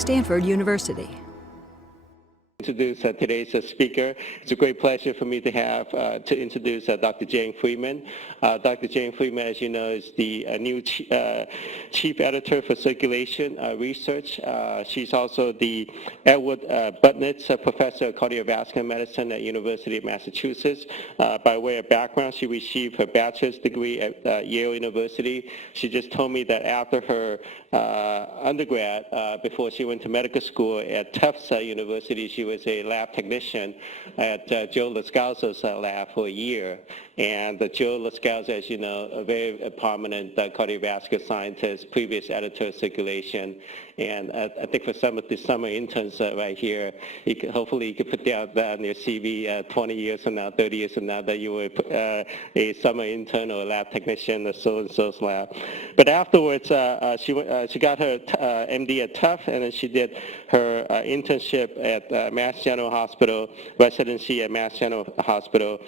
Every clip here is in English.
Stanford University. Introduce today's speaker. It's a great pleasure for me to have to introduce Dr. Jane Freeman. Dr. Jane Freeman, as you know, is the new chief editor for Circulation Research. She's also the Edward Budnitz Professor of Cardiovascular Medicine at University of Massachusetts. By way of background, she received her bachelor's degree at Yale University. She just told me that after her undergrad, before she went to medical school at Tufts University, she was a lab technician at Joe Lascalzo's lab for a year. And Joe Lascalzo, as you know, a very prominent cardiovascular scientist, previous editor of Circulation. And I think for some of the summer interns right here, hopefully you could put down on your CV 20 years from now, 30 years from now, that you were a summer intern or a lab technician at so-and-so's lab. But afterwards, she got her MD at Tufts, and then she did her internship at Mass General Hospital, residency at Mass General Hospital,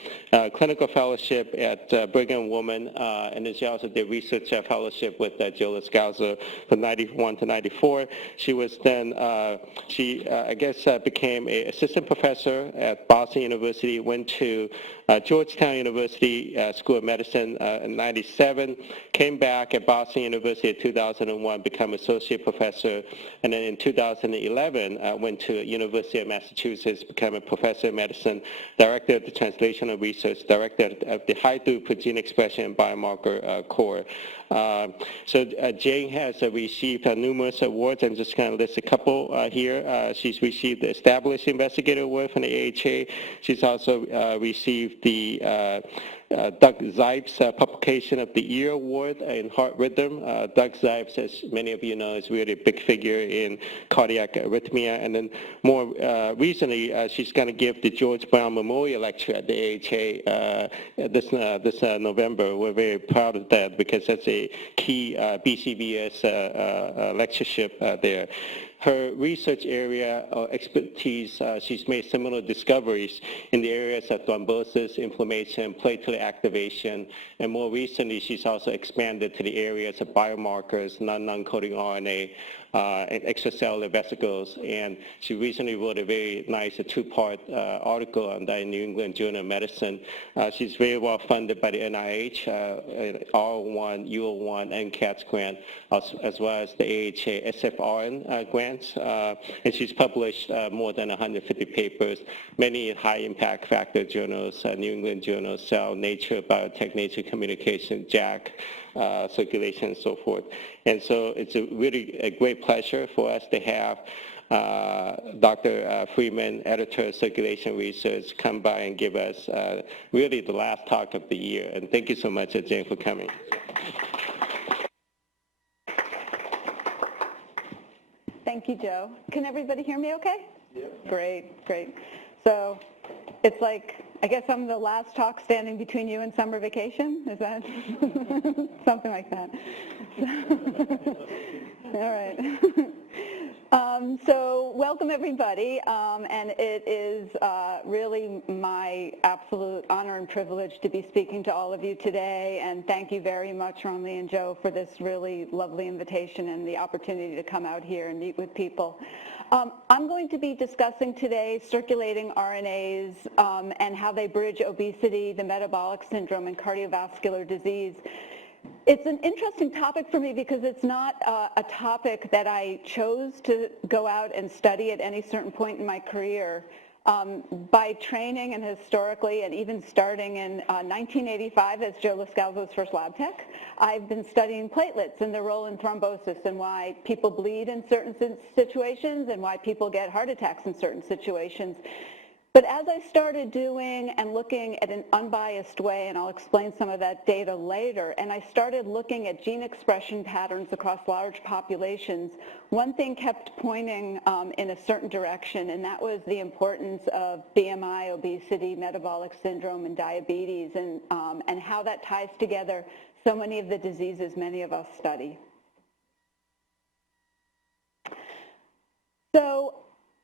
clinical fellowship at Brigham and Women, and then she also did research fellowship with Joe Lascalzo from 91 to 94. She was then, I guess, became an assistant professor at Boston University, went to Georgetown University School of Medicine in 97, came back at Boston University in 2001, become associate professor, and then in 2011 went to University of Massachusetts, became a professor of medicine, director of the Translational Research, director of the High Throughput Gene Expression and Biomarker Core. So Jane has received numerous awards. I'm just going to list a couple here. She's received the Established Investigator Award from the AHA. She's also received the Doug Zipes Publication of the Year Award in Heart Rhythm. Doug Zipes, as many of you know, is really a big figure in cardiac arrhythmia. And then more recently, she's going to give the George Brown Memorial Lecture at the AHA this November. We're very proud of that because that's a key BCBS lectureship there. Her research area or expertise, she's made similar discoveries in the areas of thrombosis, inflammation, platelet activation, and more recently she's also expanded to the areas of biomarkers, non-coding RNA, and extracellular vesicles. And she recently wrote a very nice two-part article on that in New England Journal of Medicine. She's very well funded by the NIH, R01, U01, NCATS grant, as well as the AHA SFRN grants. And she's published more than 150 papers, many in high-impact factor journals, New England Journal, Cell, Nature, Biotech, Nature Communication, JACC, Circulation, and so forth. And so it's really a great pleasure for us to have Dr. Freeman, editor of Circulation Research, come by and give us really the last talk of the year. And thank you so much, Jane, for coming. Thank you, Joe. Can everybody hear me okay? Yeah. Great, great. So it's like, I guess I'm the last talk standing between you and summer vacation? Is that something like that? All right. So welcome everybody, and it is really my absolute honor and privilege to be speaking to all of you today, and thank you very much, Ronley and Joe, for this really lovely invitation and the opportunity to come out here and meet with people. I'm going to be discussing today circulating RNAs and how they bridge obesity, the metabolic syndrome, and cardiovascular disease. It's an interesting topic for me because it's not a topic that I chose to go out and study at any certain point in my career. By training and historically, and even starting in 1985 as Joe Lascalzo's first lab tech, I've been studying platelets and their role in thrombosis and why people bleed in certain situations and why people get heart attacks in certain situations. But as I started doing and looking at an unbiased way, and I'll explain some of that data later, and I started looking at gene expression patterns across large populations, one thing kept pointing in a certain direction, and that was the importance of BMI, obesity, metabolic syndrome, and diabetes, and how that ties together so many of the diseases many of us study. So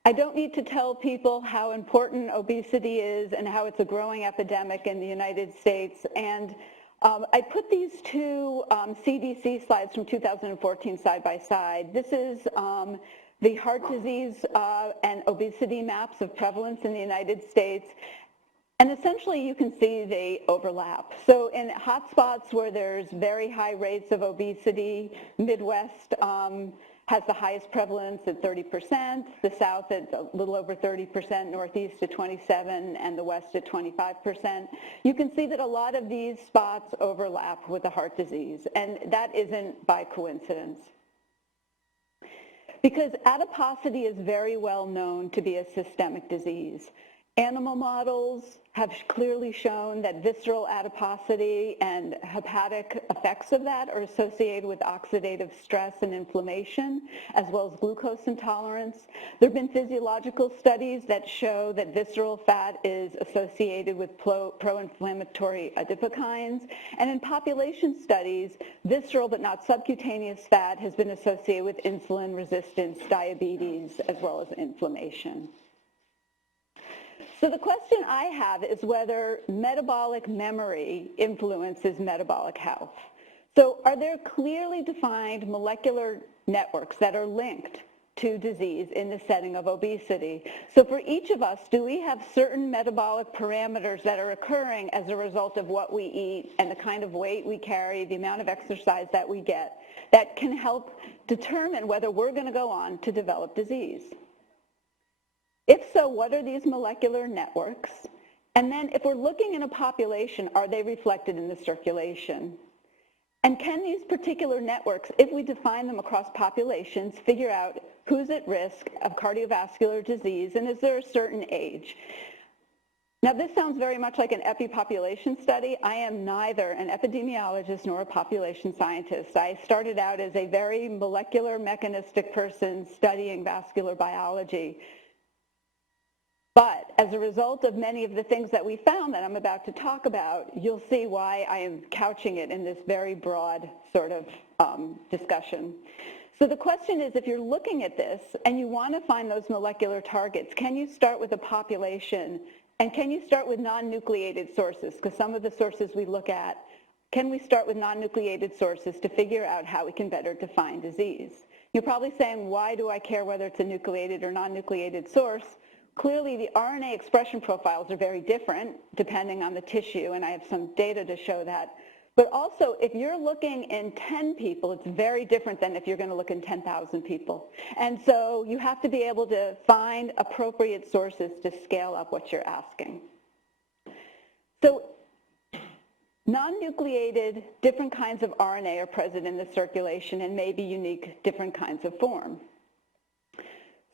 I don't need to tell people how important obesity is and how it's a growing epidemic in the United States. And I put these two CDC slides from 2014 side by side. This is the heart disease and obesity maps of prevalence in the United States. And essentially, you can see they overlap. So in hotspots where there's very high rates of obesity, Midwest has the highest prevalence at 30%, the South at a little over 30%, Northeast at 27%, and the West at 25%. You can see that a lot of these spots overlap with the heart disease, and that isn't by coincidence. Because adiposity is very well known to be a systemic disease. Animal models have clearly shown that visceral adiposity and hepatic effects of that are associated with oxidative stress and inflammation, as well as glucose intolerance. There have been physiological studies that show that visceral fat is associated with pro-inflammatory adipokines. And in population studies, visceral but not subcutaneous fat has been associated with insulin resistance, diabetes, as well as inflammation. So the question I have is whether metabolic memory influences metabolic health. So are there clearly defined molecular networks that are linked to disease in the setting of obesity? So for each of us, do we have certain metabolic parameters that are occurring as a result of what we eat and the kind of weight we carry, the amount of exercise that we get, that can help determine whether we're going to go on to develop disease? If so, what are these molecular networks? And then if we're looking in a population, are they reflected in the circulation? And can these particular networks, if we define them across populations, figure out who's at risk of cardiovascular disease and is there a certain age? Now this sounds very much like an epipopulation study. I am neither an epidemiologist nor a population scientist. I started out as a very molecular mechanistic person studying vascular biology. But as a result of many of the things that we found that I'm about to talk about, you'll see why I am couching it in this very broad sort of discussion. So the question is, if you're looking at this and you want to find those molecular targets, can you start with a population and can you start with non-nucleated sources? Because some of the sources we look at, can we start with non-nucleated sources to figure out how we can better define disease? You're probably saying, why do I care whether it's a nucleated or non-nucleated source? Clearly, the RNA expression profiles are very different depending on the tissue, and I have some data to show that. But also, if you're looking in 10 people, it's very different than if you're going to look in 10,000 people. And so you have to be able to find appropriate sources to scale up what you're asking. So non-nucleated, different kinds of RNA are present in the circulation and may be unique, different kinds of form.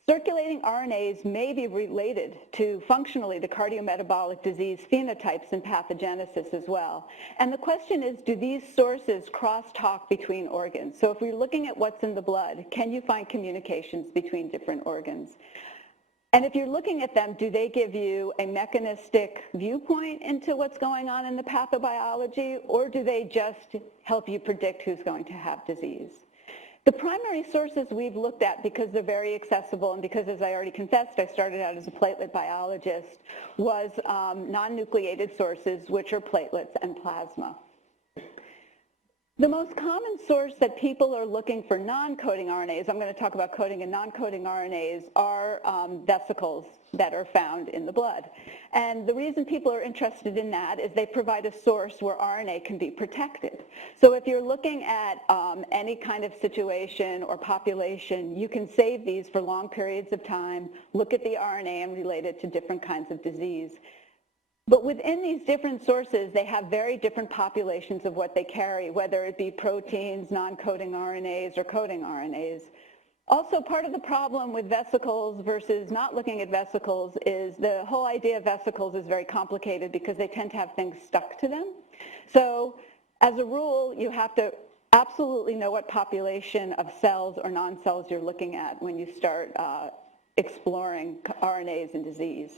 Circulating RNAs may be related to, functionally, to cardiometabolic disease phenotypes and pathogenesis as well. And the question is, do these sources cross-talk between organs? So if we're looking at what's in the blood, can you find communications between different organs? And if you're looking at them, do they give you a mechanistic viewpoint into what's going on in the pathobiology, or do they just help you predict who's going to have disease? The primary sources we've looked at, because they're very accessible and because, as I already confessed, I started out as a platelet biologist, was non-nucleated sources, which are platelets and plasma. The most common source that people are looking for non-coding RNAs, I'm going to talk about coding and non-coding RNAs, are vesicles that are found in the blood. And the reason people are interested in that is they provide a source where RNA can be protected. So if you're looking at any kind of situation or population, you can save these for long periods of time, look at the RNA and relate it to different kinds of disease. But within these different sources, they have very different populations of what they carry, whether it be proteins, non-coding RNAs, or coding RNAs. Also, part of the problem with vesicles versus not looking at vesicles is the whole idea of vesicles is very complicated because they tend to have things stuck to them. So as a rule, you have to absolutely know what population of cells or non-cells you're looking at when you start exploring RNAs in disease.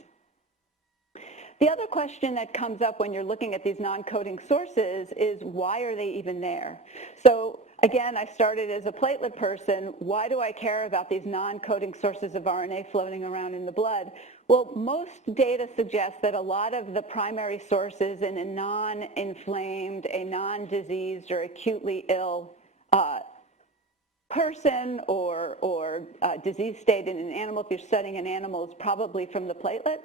The other question that comes up when you're looking at these non-coding sources is, why are they even there? So again, I started as a platelet person. Why do I care about these non-coding sources of RNA floating around in the blood? Well, most data suggests that a lot of the primary sources in a non-inflamed, a non-diseased, or acutely ill person or disease state in an animal, if you're studying an animal, is probably from the platelet.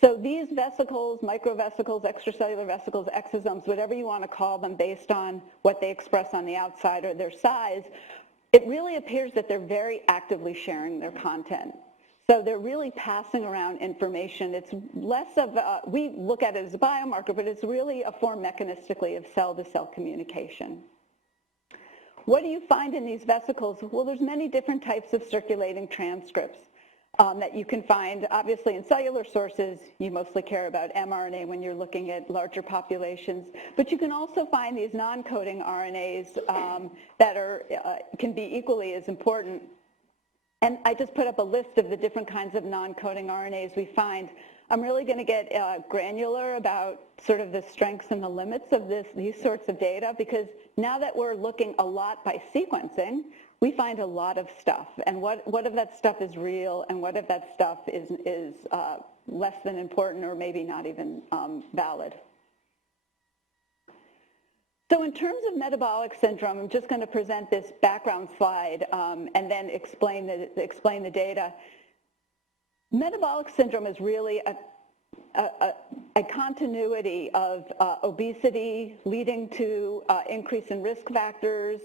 So these vesicles, microvesicles, extracellular vesicles, exosomes, whatever you want to call them based on what they express on the outside or their size, it really appears that they're very actively sharing their content. So they're really passing around information. It's less of we look at it as a biomarker, but it's really a form mechanistically of cell-to-cell communication. What do you find in these vesicles? Well, there's many different types of circulating transcripts that you can find. Obviously, in cellular sources, you mostly care about mRNA when you're looking at larger populations. But you can also find these non-coding RNAs that can be equally as important. And I just put up a list of the different kinds of non-coding RNAs we find. I'm really going to get granular about sort of the strengths and the limits of these sorts of data, because now that we're looking a lot by sequencing, we find a lot of stuff. And what of that stuff is real, and what of that stuff is less than important or maybe not even valid. So in terms of metabolic syndrome, I'm just going to present this background slide and then explain the data. Metabolic syndrome is really a continuity of obesity leading to increase in risk factors,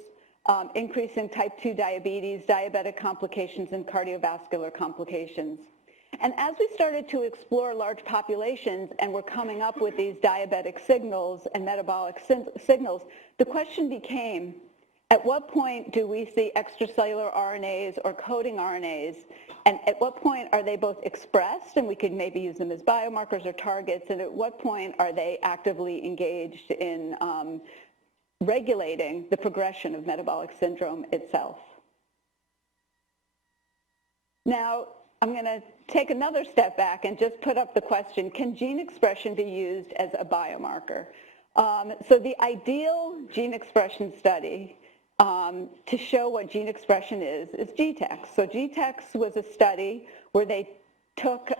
increase in type 2 diabetes, diabetic complications, and cardiovascular complications. And as we started to explore large populations and we're coming up with these diabetic signals and metabolic signals, the question became, at what point do we see extracellular RNAs or coding RNAs, and at what point are they both expressed, and we could maybe use them as biomarkers or targets, and at what point are they actively engaged in regulating the progression of metabolic syndrome itself? Now, I'm going to take another step back and just put up the question, can gene expression be used as a biomarker? So the ideal gene expression study to show what gene expression is GTEx. So GTEx was a study where they took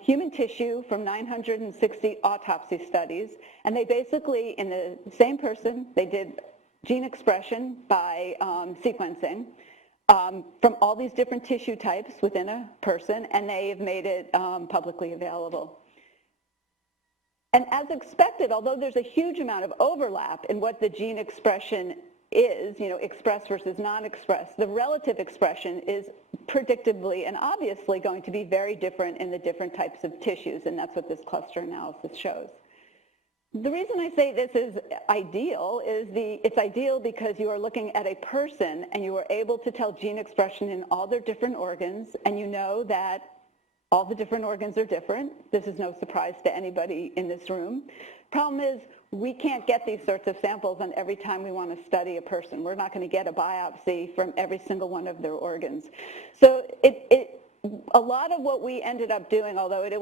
human tissue from 960 autopsy studies, and they basically, in the same person, they did gene expression by sequencing from all these different tissue types within a person, and they have made it publicly available. And as expected, although there's a huge amount of overlap in what the gene expression is, expressed versus non-expressed, the relative expression is predictably and obviously going to be very different in the different types of tissues, and that's what this cluster analysis shows. The reason I say this is ideal is it's ideal because you are looking at a person and you are able to tell gene expression in all their different organs, and you know that all the different organs are different. This is no surprise to anybody in this room. Problem is, we can't get these sorts of samples on every time we want to study a person. We're not going to get a biopsy from every single one of their organs. So a lot of what we ended up doing, although it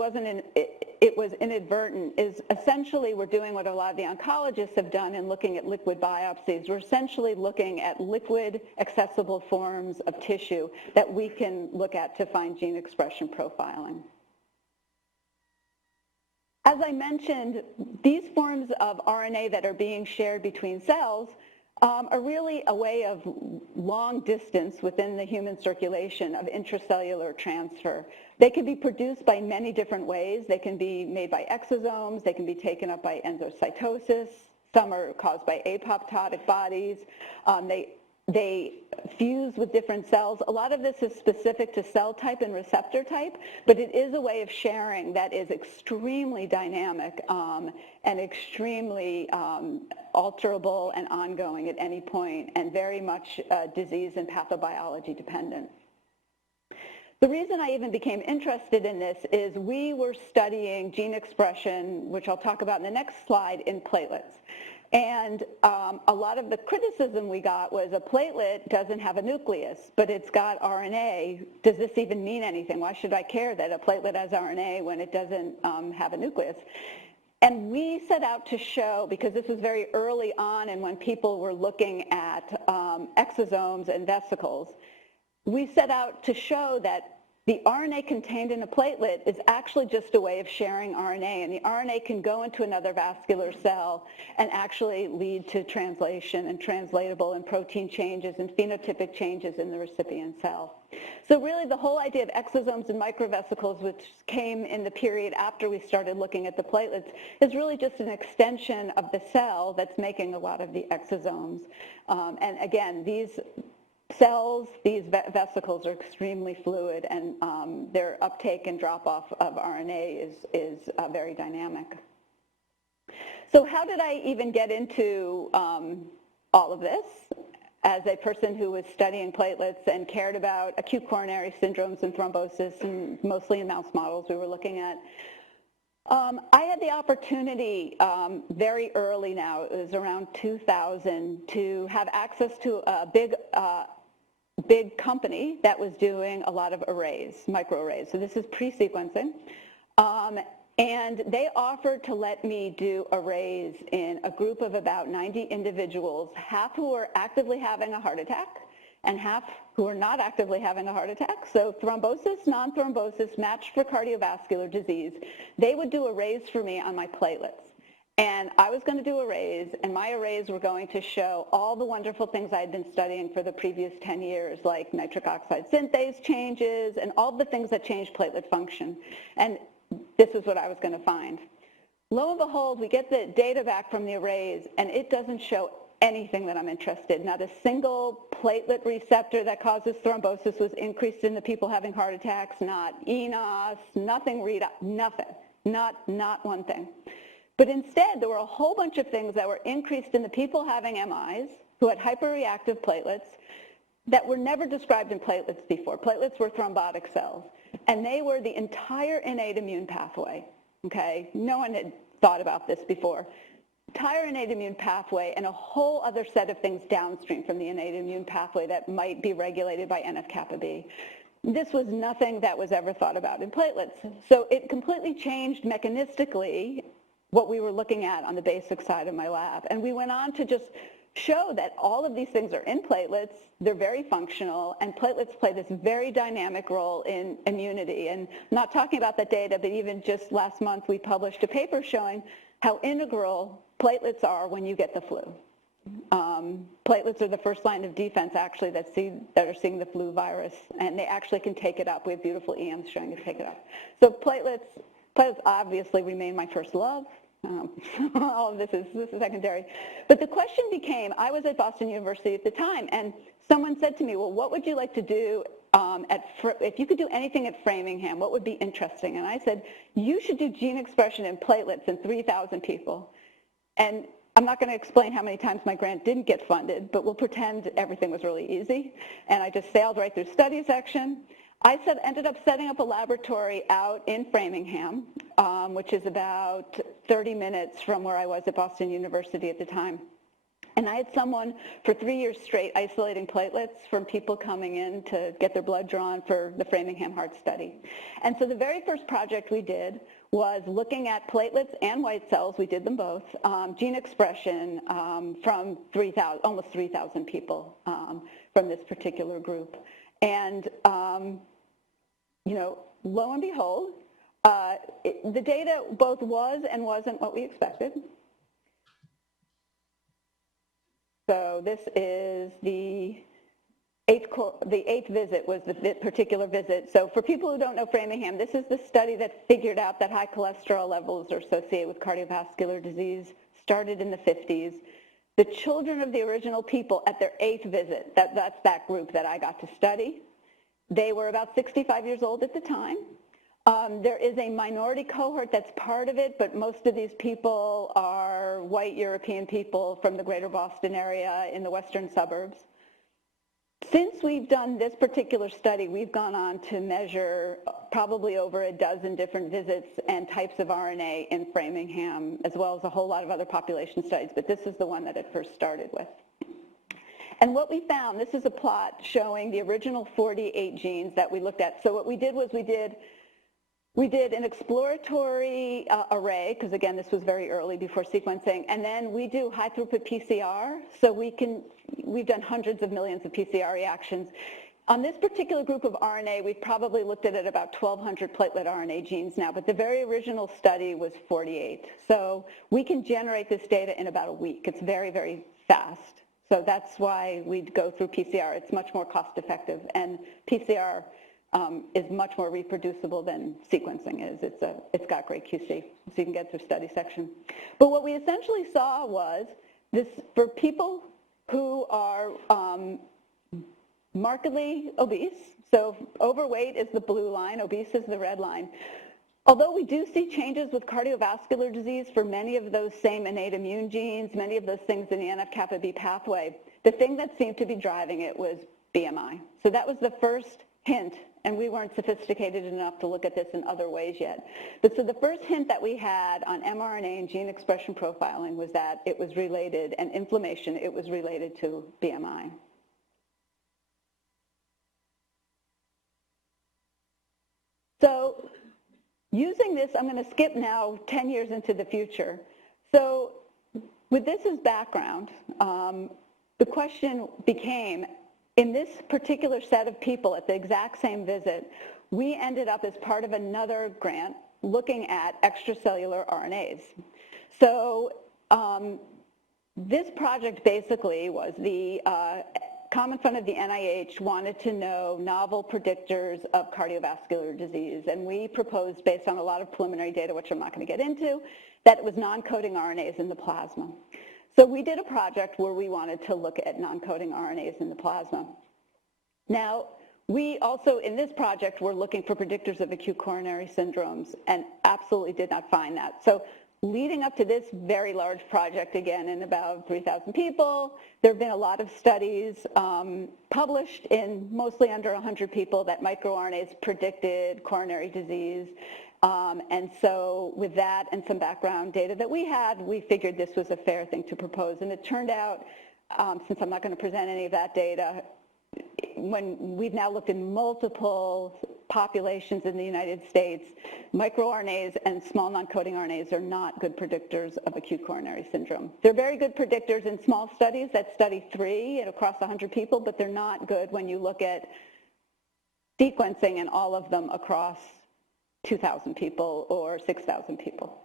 was inadvertent, is essentially we're doing what a lot of the oncologists have done in looking at liquid biopsies. We're essentially looking at liquid accessible forms of tissue that we can look at to find gene expression profiling. As I mentioned, these forms of RNA that are being shared between cells are really a way of long distance within the human circulation of intracellular transfer. They can be produced by many different ways. They can be made by exosomes. They can be taken up by endocytosis. Some are caused by apoptotic bodies. They fuse with different cells. A lot of this is specific to cell type and receptor type, but it is a way of sharing that is extremely dynamic and extremely alterable and ongoing at any point, and very much disease and pathobiology dependent. The reason I even became interested in this is we were studying gene expression, which I'll talk about in the next slide, in platelets. And a lot of the criticism we got was a platelet doesn't have a nucleus, but it's got RNA. Does this even mean anything? Why should I care that a platelet has RNA when it doesn't have a nucleus? And we set out to show, because this was very early on and when people were looking at exosomes and vesicles, we set out to show that the RNA contained in a platelet is actually just a way of sharing RNA, and the RNA can go into another vascular cell and actually lead to translation and translatable and protein changes and phenotypic changes in the recipient cell. So really the whole idea of exosomes and microvesicles, which came in the period after we started looking at the platelets, is really just an extension of the cell that's making a lot of the exosomes. And again, these cells, these vesicles are extremely fluid, and their uptake and drop-off of RNA is very dynamic. So how did I even get into all of this? As a person who was studying platelets and cared about acute coronary syndromes and thrombosis, and mostly in mouse models we were looking at, I had the opportunity very early now, it was around 2000, to have access to a big company that was doing a lot of arrays, microarrays. So this is pre-sequencing. And they offered to let me do arrays in a group of about 90 individuals, half who were actively having a heart attack and half who were not actively having a heart attack. So thrombosis, non-thrombosis, matched for cardiovascular disease. They would do arrays for me on my platelets. And I was going to do arrays, and my arrays were going to show all the wonderful things I had been studying for the previous 10 years, like nitric oxide synthase changes and all the things that change platelet function. And this is what I was going to find. Lo and behold, we get the data back from the arrays, and it doesn't show anything that I'm interested in. Not a single platelet receptor that causes thrombosis was increased in the people having heart attacks, not ENOS, nothing, nothing, not one thing. But instead, there were a whole bunch of things that were increased in the people having MIs who had hyperreactive platelets that were never described in platelets before. Platelets were thrombotic cells, and they were the entire innate immune pathway, okay? No one had thought about this before. Entire innate immune pathway and a whole other set of things downstream from the innate immune pathway that might be regulated by NF-kappa B. This was nothing that was ever thought about in platelets. So it completely changed mechanistically what we were looking at on the basic side of my lab. And we went on to just show that all of these things are in platelets, they're very functional, and platelets play this very dynamic role in immunity. And I'm not talking about that data, but even just last month we published a paper showing how integral platelets are when you get the flu. Platelets are the first line of defense, actually, that are seeing the flu virus, and they actually can take it up. We have beautiful EMs showing to take it up. So platelets obviously remain my first love. All of this is secondary. But the question became, I was at Boston University at the time, and someone said to me, well, what would you like to do if you could do anything at Framingham, what would be interesting? And I said, you should do gene expression in platelets in 3,000 people. And I'm not going to explain how many times my grant didn't get funded, but we'll pretend everything was really easy. And I just sailed right through study section. I ended up setting up a laboratory out in Framingham, which is about 30 minutes from where I was at Boston University at the time. And I had someone for 3 years straight isolating platelets from people coming in to get their blood drawn for the Framingham Heart Study. And so the very first project we did was looking at platelets and white cells, we did them both, gene expression from almost 3,000 people from this particular group. And you know, lo and behold, the data both was and wasn't what we expected. So this is the eighth visit was the particular visit. So for people who don't know Framingham, this is the study that figured out that high cholesterol levels are associated with cardiovascular disease, started in the 50s. The children of the original people at their 8th visit, that's that group that I got to study. They were about 65 years old at the time. There is a minority cohort that's part of it, but most of these people are white European people from the greater Boston area in the western suburbs. Since we've done this particular study, we've gone on to measure probably over a dozen different visits and types of RNA in Framingham, as well as a whole lot of other population studies, but this is the one that it first started with. And what we found, this is a plot showing the original 48 genes that we looked at. So what we did was we did an exploratory array, because again, this was very early before sequencing, and then we do high throughput PCR, so we've done hundreds of millions of PCR reactions. On this particular group of RNA, we've probably looked at it about 1,200 platelet RNA genes now, but the very original study was 48. So we can generate this data in about a week. It's very, very fast. So that's why we'd go through PCR. It's much more cost effective, and PCR is much more reproducible than sequencing is. It's got great QC, so you can get through study section. But what we essentially saw was this, for people who are markedly obese, so overweight is the blue line, obese is the red line. Although we do see changes with cardiovascular disease for many of those same innate immune genes, many of those things in the NF-kappa B pathway, the thing that seemed to be driving it was BMI. So that was the first hint, and we weren't sophisticated enough to look at this in other ways yet. But so the first hint that we had on mRNA and gene expression profiling was that it was related, and inflammation, it was related to BMI. So using this, I'm going to skip now 10 years into the future. So with this as background, the question became, in this particular set of people at the exact same visit, we ended up as part of another grant looking at extracellular RNAs. So this project basically was the Common Fund of the NIH wanted to know novel predictors of cardiovascular disease, and we proposed, based on a lot of preliminary data, which I'm not going to get into, that it was non-coding RNAs in the plasma. So we did a project where we wanted to look at non-coding RNAs in the plasma. Now, we also, in this project, were looking for predictors of acute coronary syndromes and absolutely did not find that. So leading up to this very large project, again, in about 3,000 people, there have been a lot of studies published in mostly under 100 people that microRNAs predicted coronary disease. And so with that and some background data that we had, we figured this was a fair thing to propose. And it turned out, since I'm not going to present any of that data, when we've now looked in multiple populations in the United States, microRNAs and small non-coding RNAs are not good predictors of acute coronary syndrome. They're very good predictors in small studies, that's study 3 and across 100 people, but they're not good when you look at sequencing in all of them across 2,000 people or 6,000 people.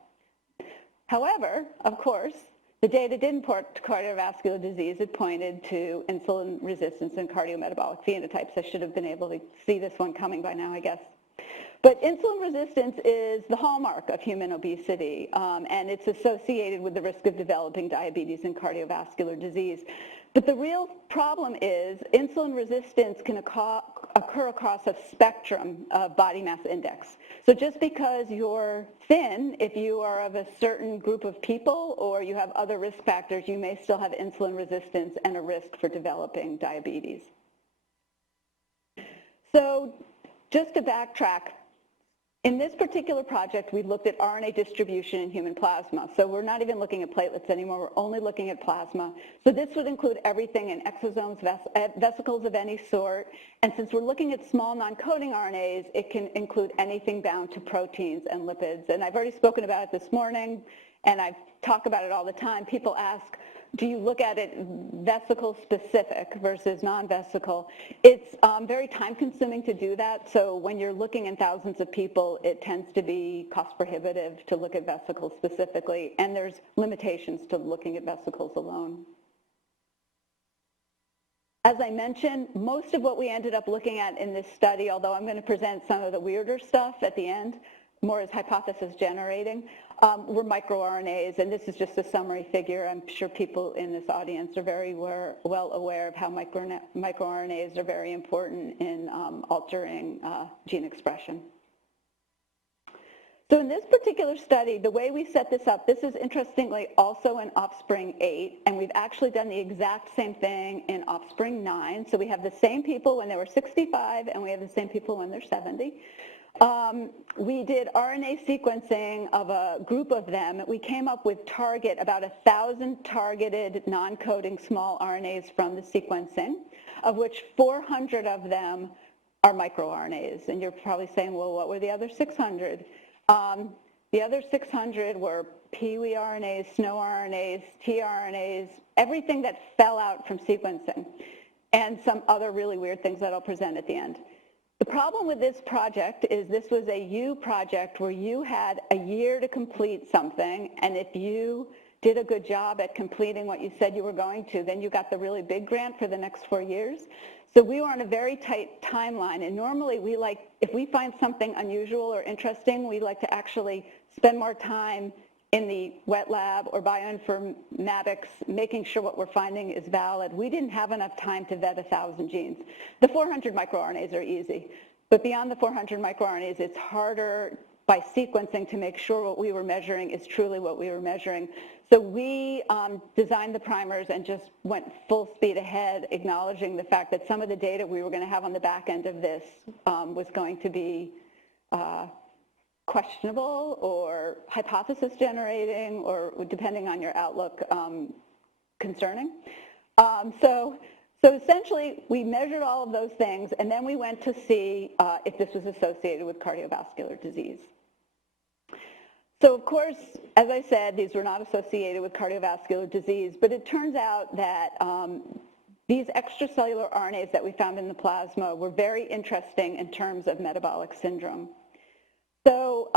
However, of course, the data didn't point to cardiovascular disease. It pointed to insulin resistance and cardiometabolic phenotypes. I should have been able to see this one coming by now, I guess. But insulin resistance is the hallmark of human obesity, and it's associated with the risk of developing diabetes and cardiovascular disease. But the real problem is insulin resistance can occur across a spectrum of body mass index. So just because you're thin, if you are of a certain group of people or you have other risk factors, you may still have insulin resistance and a risk for developing diabetes. So just to backtrack, in this particular project, we looked at RNA distribution in human plasma. So we're not even looking at platelets anymore. We're only looking at plasma. So this would include everything in exosomes, vesicles of any sort. And since we're looking at small non-coding RNAs, it can include anything bound to proteins and lipids. And I've already spoken about it this morning, and I talk about it all the time. People ask, do you look at it vesicle specific versus non-vesicle? It's very time consuming to do that. So when you're looking in thousands of people, it tends to be cost prohibitive to look at vesicles specifically. And there's limitations to looking at vesicles alone. As I mentioned, most of what we ended up looking at in this study, although I'm going to present some of the weirder stuff at the end, more as hypothesis generating, were microRNAs, and this is just a summary figure. I'm sure people in this audience are very well aware of how microRNAs are very important in altering gene expression. So in this particular study, the way we set this up, this is interestingly also in Offspring 8, and we've actually done the exact same thing in Offspring 9. So we have the same people when they were 65, and we have the same people when they're 70. We did RNA sequencing of a group of them. We came up with about 1,000 targeted non-coding small RNAs from the sequencing, of which 400 of them are microRNAs. And you're probably saying, well, what were the other 600? The other 600 were Pee-wee RNAs, snow RNAs, tRNAs, everything that fell out from sequencing. and some other really weird things that I'll present at the end. The problem with this project is this was a U project where you had a year to complete something, and if you did a good job at completing what you said you were going to, then you got the really big grant for the next 4 years. So we were on a very tight timeline, and normally we like, if we find something unusual or interesting, we like to actually spend more time in the wet lab or bioinformatics, making sure what we're finding is valid. We didn't have enough time to vet 1,000 genes. The 400 microRNAs are easy, but beyond the 400 microRNAs, it's harder by sequencing to make sure what we were measuring is truly what we were measuring. So we designed the primers and just went full speed ahead, acknowledging the fact that some of the data we were going to have on the back end of this was going to be questionable or hypothesis generating, or depending on your outlook, concerning. So essentially, we measured all of those things, and then we went to see if this was associated with cardiovascular disease. So of course, as I said, these were not associated with cardiovascular disease, but it turns out that these extracellular RNAs that we found in the plasma were very interesting in terms of metabolic syndrome. So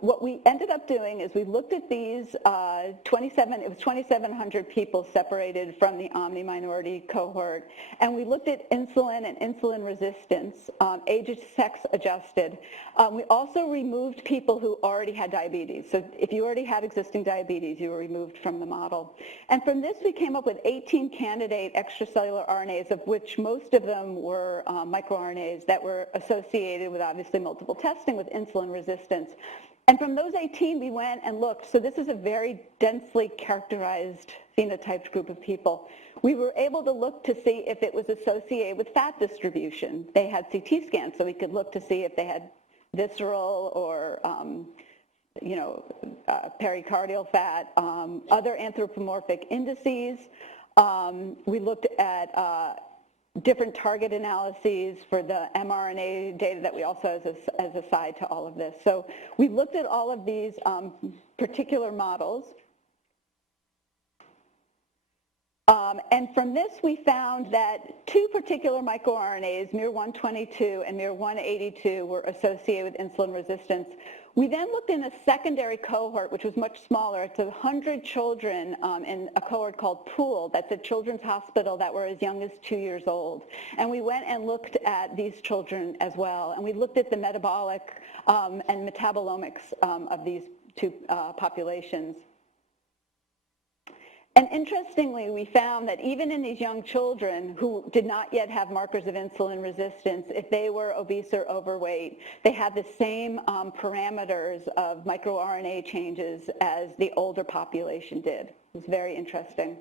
what we ended up doing is we looked at these 2,700 people separated from the Omni minority cohort, and we looked at insulin and insulin resistance, age, sex adjusted. We also removed people who already had diabetes. So if you already had existing diabetes, you were removed from the model. And from this, we came up with 18 candidate extracellular RNAs, of which most of them were microRNAs that were associated with obviously multiple testing with insulin resistance. And from those 18, we went and looked. So this is a very densely characterized phenotyped group of people. We were able to look to see if it was associated with fat distribution. They had CT scans, so we could look to see if they had visceral or pericardial fat, other anthropomorphic indices. We looked at different target analyses for the mRNA data that we also have as a side to all of this. So we looked at all of these particular models. And from this, we found that two particular microRNAs, miR-122 and miR-182, were associated with insulin resistance. We then looked in a secondary cohort, which was much smaller. It's 100 children in a cohort called POOL. That's a children's hospital that were as young as 2 years old. And we went and looked at these children as well. And we looked at the metabolic and metabolomics of these two populations. And interestingly, we found that even in these young children who did not yet have markers of insulin resistance, if they were obese or overweight, they had the same parameters of microRNA changes as the older population did. It was very interesting.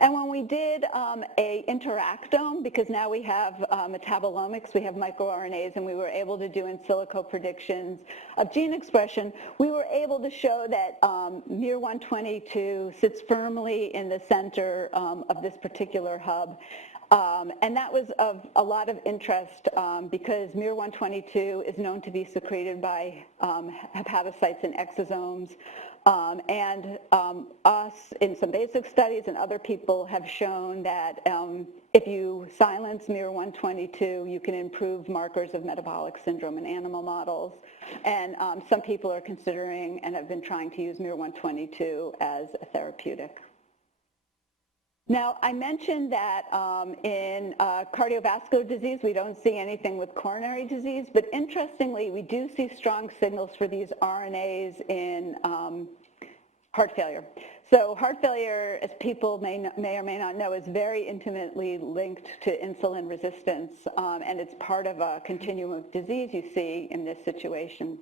And when we did a interactome, because now we have metabolomics, we have microRNAs, and we were able to do in silico predictions of gene expression, we were able to show that miR-122 sits firmly in the center of this particular hub. And that was of a lot of interest because miR-122 is known to be secreted by hepatocytes and exosomes. Us, in some basic studies, and other people have shown that if you silence miR-122, you can improve markers of metabolic syndrome in animal models. And some people are considering and have been trying to use miR-122 as a therapeutic. Now, I mentioned that in cardiovascular disease, we don't see anything with coronary disease, but interestingly, we do see strong signals for these RNAs in heart failure. So heart failure, as people may or may not know, is very intimately linked to insulin resistance, and it's part of a continuum of disease you see in this situation.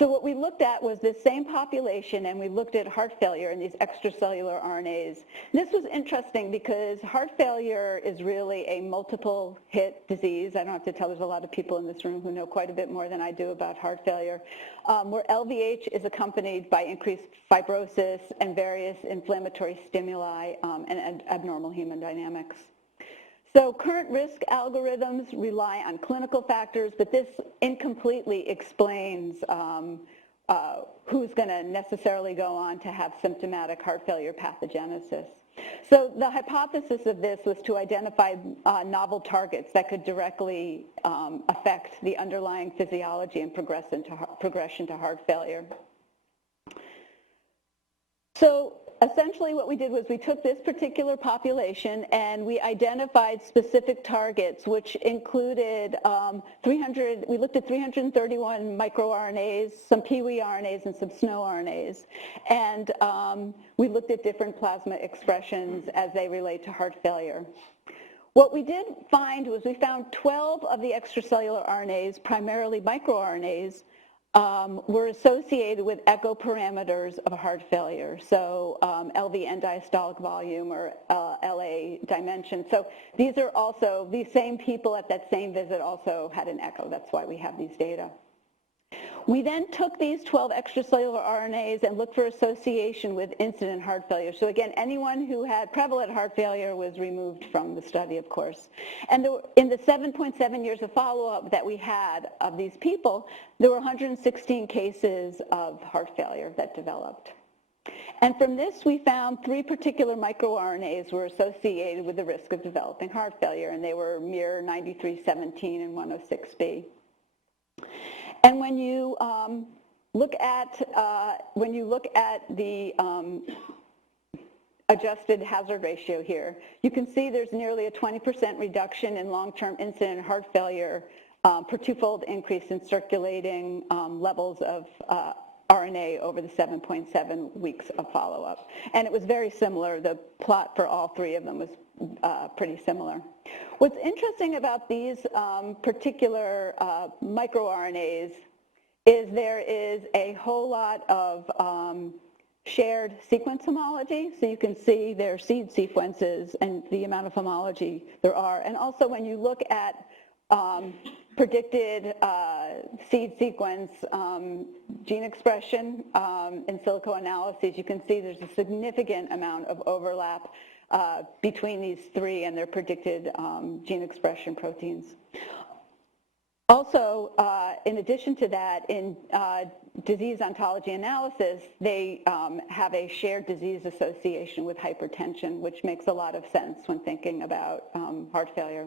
So what we looked at was this same population, and we looked at heart failure and these extracellular RNAs. This was interesting because heart failure is really a multiple hit disease. I don't have to tell, there's a lot of people in this room who know quite a bit more than I do about heart failure, where LVH is accompanied by increased fibrosis and various inflammatory stimuli and abnormal hemodynamics. So current risk algorithms rely on clinical factors, but this incompletely explains who's going to necessarily go on to have symptomatic heart failure pathogenesis. So the hypothesis of this was to identify novel targets that could directly affect the underlying physiology and progression to heart failure. So essentially what we did was we took this particular population and we identified specific targets, which included we looked at 331 microRNAs, some Pee-wee RNAs and some snow RNAs. And we looked at different plasma expressions as they relate to heart failure. What we did find was we found 12 of the extracellular RNAs, primarily microRNAs, were associated with echo parameters of heart failure, so LV end diastolic volume or LA dimension. So these are also, these same people at that same visit also had an echo. That's why we have these data. We then took these 12 extracellular RNAs and looked for association with incident heart failure. So again, anyone who had prevalent heart failure was removed from the study, of course. And in the 7.7 years of follow-up that we had of these people, there were 116 cases of heart failure that developed. And from this, we found 3 particular microRNAs were associated with the risk of developing heart failure, and they were MIR9317 and 106B. And when you look at the adjusted hazard ratio here, you can see there's nearly a 20% reduction in long-term incident heart failure per 2-fold increase in circulating levels of RNA over the 7.7 weeks of follow-up. And it was very similar. The plot for all 3 of them was pretty similar. What's interesting about these particular microRNAs is there is a whole lot of shared sequence homology. So you can see their seed sequences and the amount of homology there are. And also when you look at predicted seed sequence gene expression in silico analyses, you can see there's a significant amount of overlap between these 3 and their predicted gene expression proteins. Also, in addition to that, in disease ontology analysis, they have a shared disease association with hypertension, which makes a lot of sense when thinking about heart failure.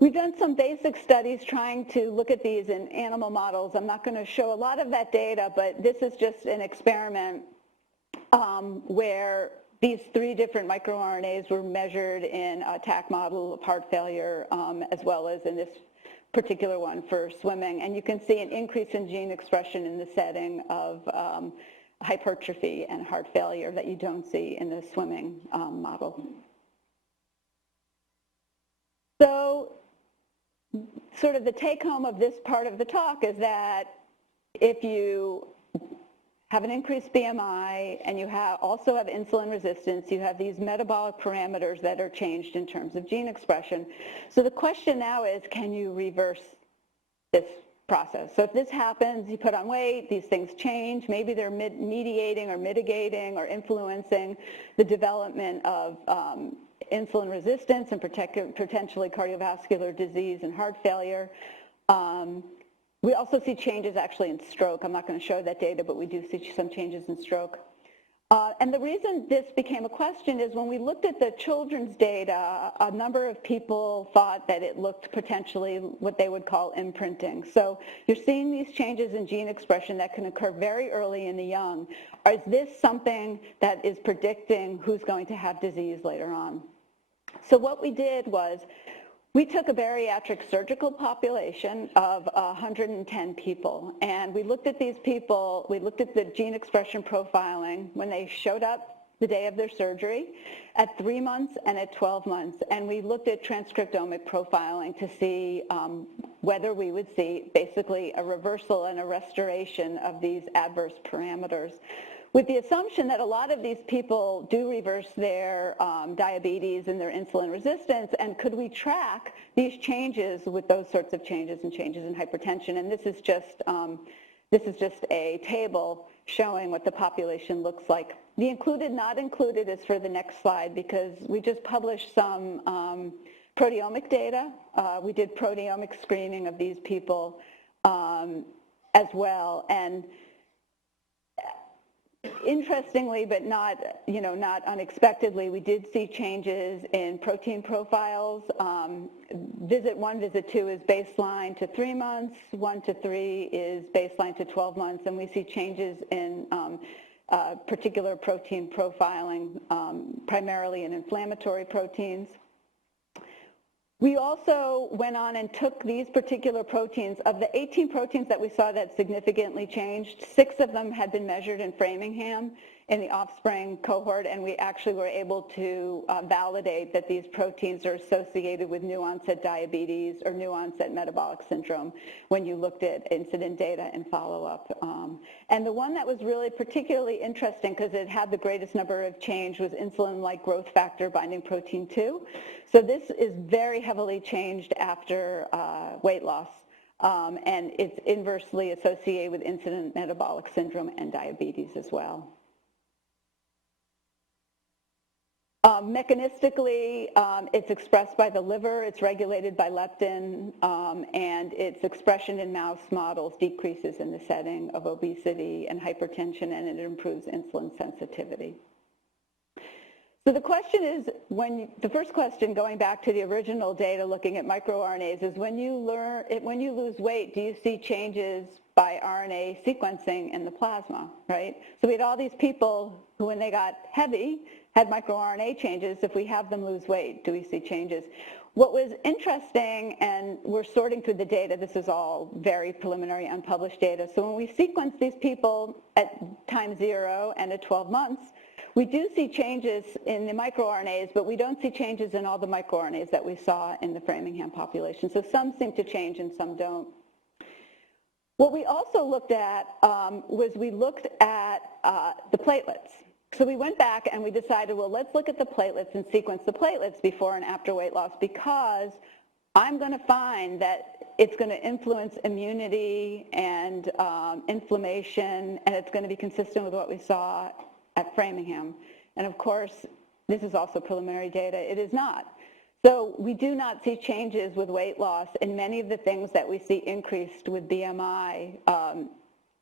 We've done some basic studies trying to look at these in animal models. I'm not going to show a lot of that data, but this is just an experiment where these 3 different microRNAs were measured in a TAC model of heart failure, as well as in this particular one for swimming. And you can see an increase in gene expression in the setting of hypertrophy and heart failure that you don't see in the swimming model. So sort of the take home of this part of the talk is that if you have an increased BMI and you also have insulin resistance, you have these metabolic parameters that are changed in terms of gene expression. So the question now is, can you reverse this process? So if this happens, you put on weight, these things change, maybe they're mediating or mitigating or influencing the development of insulin resistance and potentially cardiovascular disease and heart failure. We also see changes actually in stroke. I'm not going to show that data, but we do see some changes in stroke. And the reason this became a question is when we looked at the children's data, a number of people thought that it looked potentially what they would call imprinting. So you're seeing these changes in gene expression that can occur very early in the young. Is this something that is predicting who's going to have disease later on? So what we did was we took a bariatric surgical population of 110 people, and we looked at these people, we looked at the gene expression profiling when they showed up the day of their surgery, at 3 months and at 12 months, and we looked at transcriptomic profiling to see whether we would see basically a reversal and a restoration of these adverse parameters, with the assumption that a lot of these people do reverse their diabetes and their insulin resistance, and could we track these changes with those sorts of changes and changes in hypertension? And this is just a table showing what the population looks like. The included, not included is for the next slide, because we just published some proteomic data. We did proteomic screening of these people as well, and Interestingly, but not, not unexpectedly, we did see changes in protein profiles. Visit 1, visit 2 is baseline to 3 months, 1 to 3 is baseline to 12 months, and we see changes in particular protein profiling, primarily in inflammatory proteins. We also went on and took these particular proteins. Of the 18 proteins that we saw that significantly changed, 6 of them had been measured in Framingham in the offspring cohort, and we actually were able to validate that these proteins are associated with new onset diabetes or new onset metabolic syndrome when you looked at incident data and follow-up. And the one that was really particularly interesting because it had the greatest number of change was insulin-like growth factor binding protein 2. So this is very heavily changed after weight loss, and it's inversely associated with incident metabolic syndrome and diabetes as well. Mechanistically, it's expressed by the liver, it's regulated by leptin, and its expression in mouse models decreases in the setting of obesity and hypertension, and it improves insulin sensitivity. So the question is, the first question, going back to the original data looking at microRNAs, is when you lose weight, do you see changes by RNA sequencing in the plasma, right? So we had all these people who, when they got heavy, had microRNA changes. If we have them lose weight, do we see changes? What was interesting, and we're sorting through the data, this is all very preliminary unpublished data, so when we sequence these people at time 0 and at 12 months, we do see changes in the microRNAs, but we don't see changes in all the microRNAs that we saw in the Framingham population. So some seem to change and some don't. What we also looked at was we looked at the platelets. So we went back and we decided, well, let's look at the platelets and sequence the platelets before and after weight loss, because I'm going to find that it's going to influence immunity and inflammation, and it's going to be consistent with what we saw at Framingham. And of course, this is also preliminary data. It is not. So we do not see changes with weight loss in many of the things that we see increased with BMI,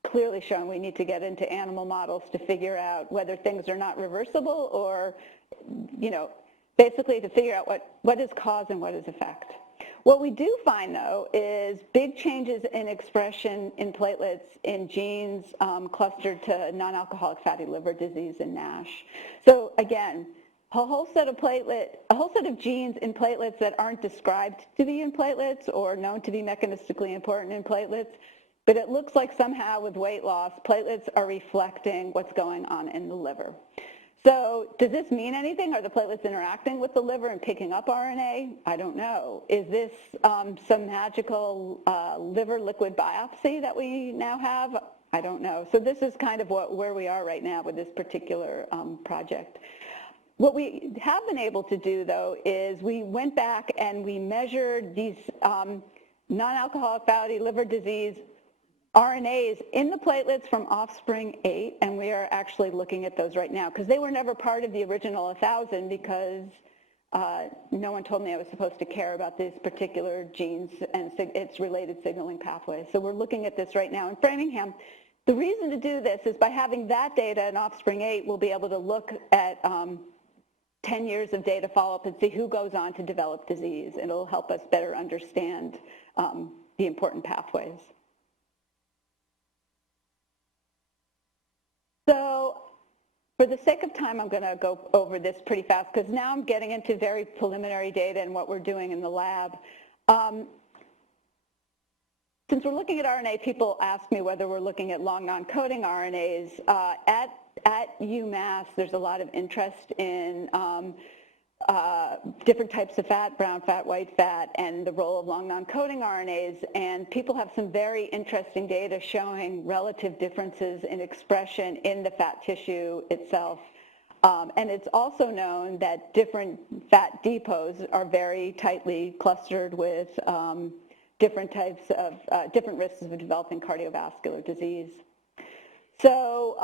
clearly showing we need to get into animal models to figure out whether things are not reversible or, basically to figure out what is cause and what is effect. What we do find, though, is big changes in expression in platelets in genes clustered to non-alcoholic fatty liver disease and NASH. So again, a whole set of genes in platelets that aren't described to be in platelets or known to be mechanistically important in platelets, but it looks like somehow with weight loss, platelets are reflecting what's going on in the liver. So does this mean anything? Are the platelets interacting with the liver and picking up RNA? I don't know. Is this some magical liver liquid biopsy that we now have? I don't know. So this is kind of where we are right now with this particular project. What we have been able to do, though, is we went back and we measured these non-alcoholic fatty liver disease RNAs in the platelets from offspring 8, and we are actually looking at those right now because they were never part of the original 1,000 because no one told me I was supposed to care about these particular genes and its related signaling pathways. So we're looking at this right now in Framingham. The reason to do this is by having that data in offspring 8, we'll be able to look at 10 years of data follow-up and see who goes on to develop disease, and it'll help us better understand the important pathways. So for the sake of time, I'm going to go over this pretty fast because now I'm getting into very preliminary data and what we're doing in the lab. Since we're looking at RNA, people ask me whether we're looking at long non-coding RNAs. At UMass, there's a lot of interest in different types of fat, brown fat, white fat, and the role of long non-coding RNAs, and people have some very interesting data showing relative differences in expression in the fat tissue itself. And it's also known that different fat depots are very tightly clustered with different types of, different risks of developing cardiovascular disease. So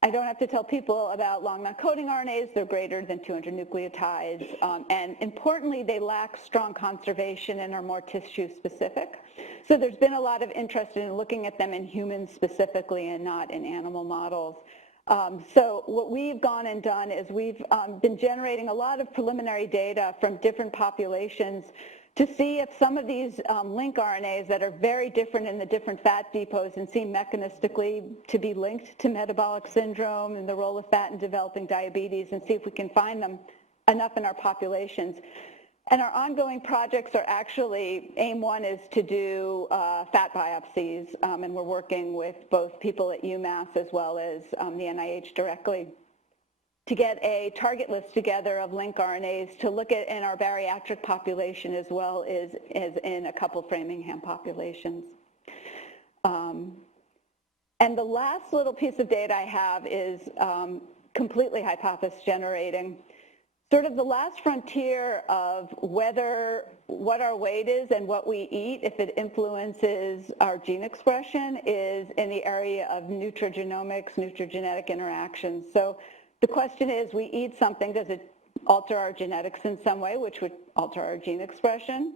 I don't have to tell people about long non-coding RNAs. They're greater than 200 nucleotides. And importantly, they lack strong conservation and are more tissue specific. So there's been a lot of interest in looking at them in humans specifically and not in animal models. So what we've gone and done is we've been generating a lot of preliminary data from different populations to see if some of these link RNAs that are very different in the different fat depots and seem mechanistically to be linked to metabolic syndrome and the role of fat in developing diabetes, and see if we can find them enough in our populations. And our ongoing projects are actually, aim one is to do fat biopsies, and we're working with both people at UMass as well as the NIH directly to get a target list together of link RNAs to look at in our bariatric population as well as in a couple Framingham populations. And the last little piece of data I have is completely hypothesis generating. Sort of the last frontier of what our weight is and what we eat, if it influences our gene expression, is in the area of nutrigenomics, nutrigenetic interactions. So the question is, we eat something, does it alter our genetics in some way, which would alter our gene expression?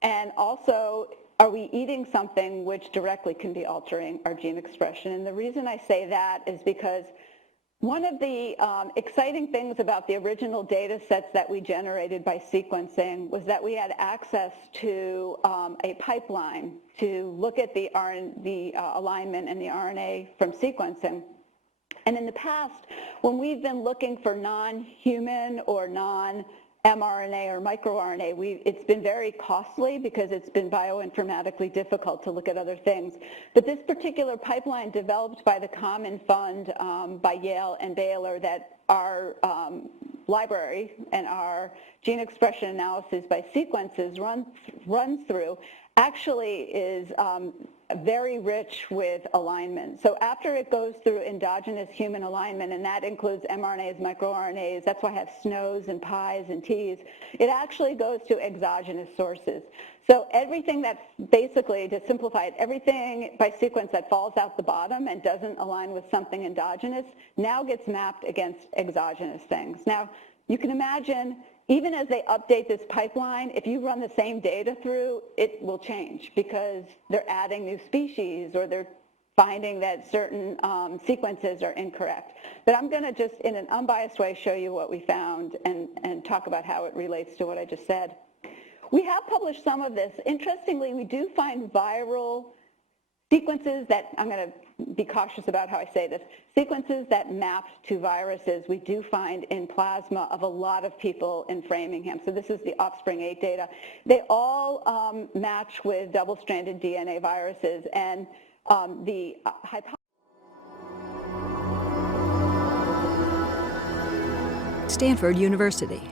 And also, are we eating something which directly can be altering our gene expression? And the reason I say that is because one of the exciting things about the original data sets that we generated by sequencing was that we had access to a pipeline to look at the alignment and the RNA from sequencing. And in the past, when we've been looking for non-human or non-mRNA or microRNA, it's been very costly because it's been bioinformatically difficult to look at other things. But this particular pipeline developed by the Common Fund by Yale and Baylor that our library and our gene expression analysis by sequences runs through actually is very rich with alignment. So after it goes through endogenous human alignment, and that includes mRNAs, microRNAs, that's why I have SNOs and PIs and Ts, it actually goes to exogenous sources. So everything that, basically, to simplify it, everything by sequence that falls out the bottom and doesn't align with something endogenous now gets mapped against exogenous things. Now, you can imagine, even as they update this pipeline, if you run the same data through, it will change because they're adding new species or they're finding that certain sequences are incorrect. But I'm going to just, in an unbiased way, show you what we found and talk about how it relates to what I just said. We have published some of this. Interestingly, we do find viral sequences that, I'm going to be cautious about how I say this, sequences that map to viruses we do find in plasma of a lot of people in Framingham. So this is the Offspring 8 data. They all match with double-stranded DNA viruses, and the hypothesis. Stanford University.